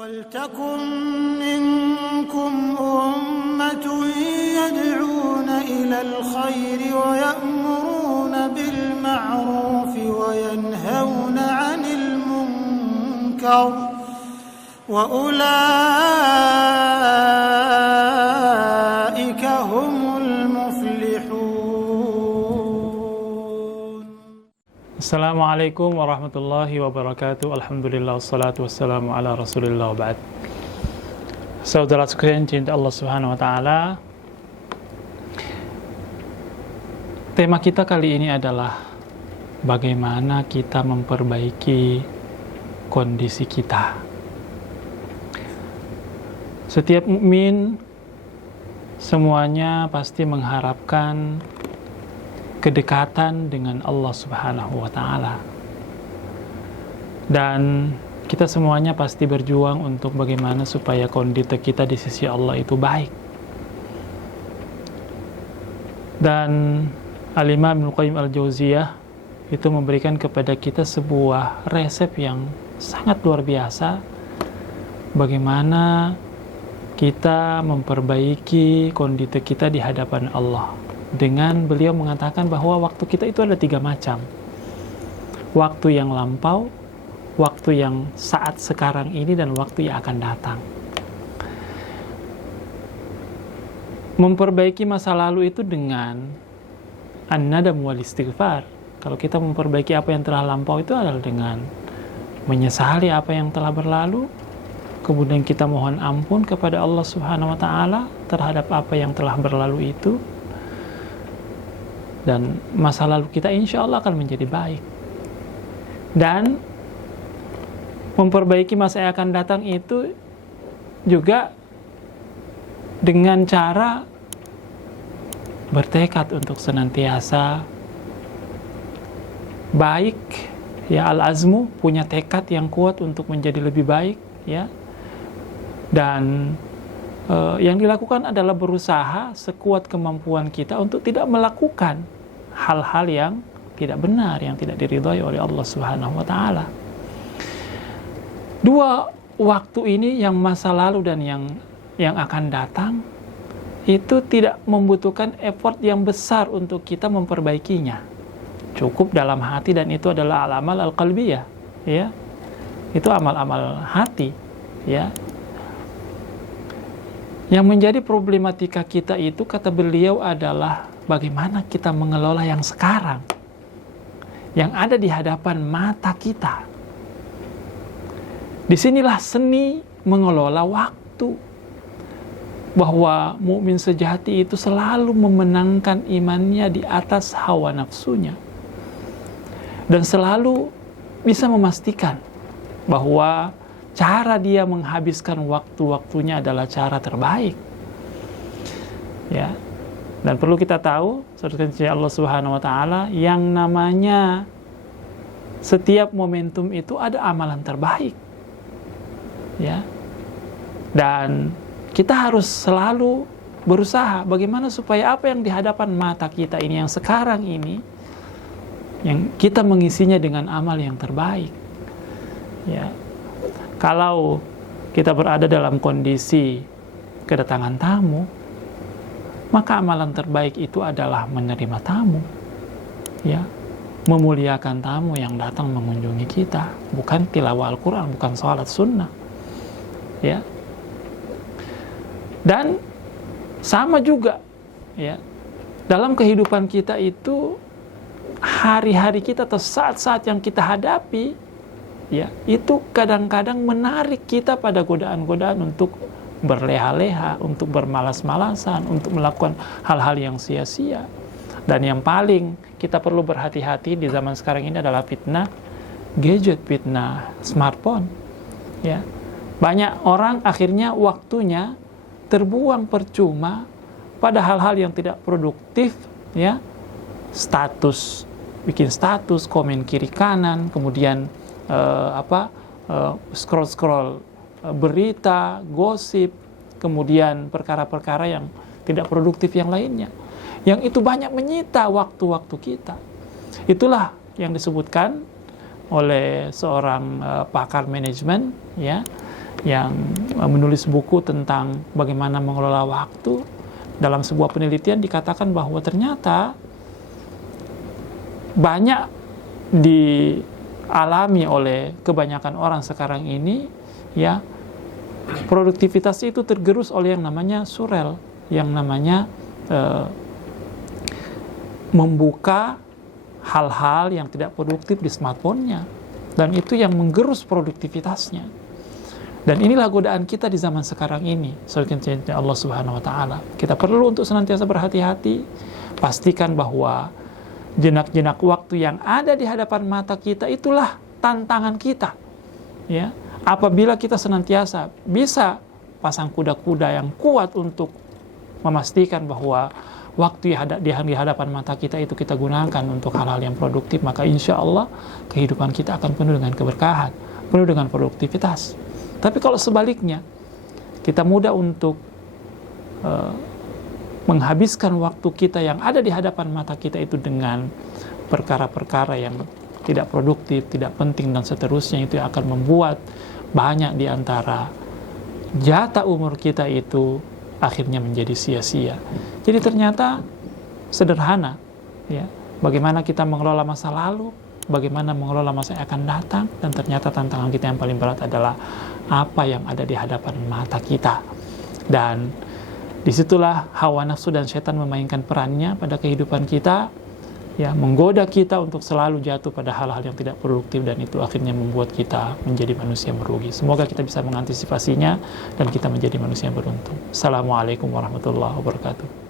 وَلْتَكُنْ مِنْكُمْ أُمَّةٌ يَدْعُونَ إِلَى الْخَيْرِ وَيَأْمُرُونَ بِالْمَعْرُوفِ وَيَنْهَوْنَ عَنِ الْمُنْكَرِ وَأُولَئِكَ هُمُ الْمُفْلِحُونَ. Assalamualaikum warahmatullahi wabarakatuh. Alhamdulillah wassalatu wassalamu ala Rasulillah wa ba'd. Saudara sekalian cinta Allah Subhanahu wa taala. Tema kita kali ini adalah bagaimana kita memperbaiki kondisi kita. Setiap mukmin semuanya pasti mengharapkan kedekatan dengan Allah Subhanahu wa taala. Dan kita semuanya pasti berjuang untuk bagaimana supaya kondisi kita di sisi Allah itu baik. Dan Al-Imam Ibnu Qayyim Al-Jauziyah itu memberikan kepada kita sebuah resep yang sangat luar biasa bagaimana kita memperbaiki kondisi kita di hadapan Allah. Dengan beliau mengatakan bahwa waktu kita itu ada 3 macam. Waktu yang lampau, waktu yang saat sekarang ini, dan waktu yang akan datang. Memperbaiki masa lalu itu dengan an-nadam wal istighfar. Kalau kita memperbaiki apa yang telah lampau itu adalah dengan menyesali apa yang telah berlalu, kemudian kita mohon ampun kepada Allah Subhanahu wa taala terhadap apa yang telah berlalu itu. Dan masa lalu kita insya Allah akan menjadi baik. Dan memperbaiki masa yang akan datang itu juga dengan cara bertekad untuk senantiasa baik, ya, al-azmu, punya tekad yang kuat untuk menjadi lebih baik, ya. Dan yang dilakukan adalah berusaha sekuat kemampuan kita untuk tidak melakukan hal-hal yang tidak benar, yang tidak diridhai oleh Allah Subhanahu wa taala. 2 waktu ini, yang masa lalu dan yang akan datang, itu tidak membutuhkan effort yang besar untuk kita memperbaikinya. Cukup dalam hati, dan itu adalah al-amal al-qalbiyah, ya. Itu amal-amal hati, ya. Yang menjadi problematika kita itu, kata beliau, adalah bagaimana kita mengelola yang sekarang, yang ada di hadapan mata kita. Disinilah seni mengelola waktu. Bahwa mukmin sejati itu selalu memenangkan imannya di atas hawa nafsunya. Dan selalu bisa memastikan bahwa cara dia menghabiskan waktu-waktunya adalah cara terbaik. Ya. Dan perlu kita tahu, saudara Allah Subhanahu wa taala, yang namanya setiap momentum itu ada amalan terbaik. Ya. Dan kita harus selalu berusaha bagaimana supaya apa yang di hadapan mata kita ini, yang sekarang ini, yang kita mengisinya dengan amal yang terbaik. Ya. Kalau kita berada dalam kondisi kedatangan tamu, maka amalan terbaik itu adalah menerima tamu, ya, memuliakan tamu yang datang mengunjungi kita, bukan tilawah Al-Quran, bukan salat sunnah, ya. Dan sama juga, ya, dalam kehidupan kita itu, hari-hari kita atau saat-saat yang kita hadapi, ya, itu kadang-kadang menarik kita pada godaan-godaan untuk berleha-leha, untuk bermalas-malasan, untuk melakukan hal-hal yang sia-sia. Dan yang paling kita perlu berhati-hati di zaman sekarang ini adalah fitnah gadget, fitnah smartphone, ya. Banyak orang akhirnya waktunya terbuang percuma pada hal-hal yang tidak produktif, ya. Status, bikin status, komen kiri kanan, kemudian scroll-scroll berita, gosip, kemudian perkara-perkara yang tidak produktif yang lainnya, yang itu banyak menyita waktu-waktu kita. Itulah yang disebutkan oleh seorang pakar manajemen, ya, yang menulis buku tentang bagaimana mengelola waktu. Dalam sebuah penelitian dikatakan bahwa ternyata banyak dialami oleh kebanyakan orang sekarang ini, ya, produktivitas itu tergerus oleh yang namanya surel, yang namanya membuka hal-hal yang tidak produktif di smartphone-nya, dan itu yang menggerus produktivitasnya. Dan inilah godaan kita di zaman sekarang ini. Selanjutnya Allah Subhanahu wa taala, kita perlu untuk senantiasa berhati-hati, pastikan bahwa jenak-jenak waktu yang ada di hadapan mata kita itulah tantangan kita. Ya, apabila kita senantiasa bisa pasang kuda-kuda yang kuat untuk memastikan bahwa waktu di hadapan mata kita itu kita gunakan untuk hal-hal yang produktif, maka insya Allah kehidupan kita akan penuh dengan keberkahan, penuh dengan produktivitas. Tapi kalau sebaliknya, kita mudah untuk menghabiskan waktu kita yang ada di hadapan mata kita itu dengan perkara-perkara yang tidak produktif, tidak penting, dan seterusnya, itu akan membuat banyak di antara jatah umur kita itu akhirnya menjadi sia-sia. Jadi ternyata sederhana, ya, bagaimana kita mengelola masa lalu, bagaimana mengelola masa yang akan datang, dan ternyata tantangan kita yang paling berat adalah apa yang ada di hadapan mata kita. Dan disitulah hawa nafsu dan setan memainkan perannya pada kehidupan kita, ya, menggoda kita untuk selalu jatuh pada hal-hal yang tidak produktif, dan itu akhirnya membuat kita menjadi manusia merugi. Semoga kita bisa mengantisipasinya dan kita menjadi manusia yang beruntung. Assalamualaikum warahmatullahi wabarakatuh.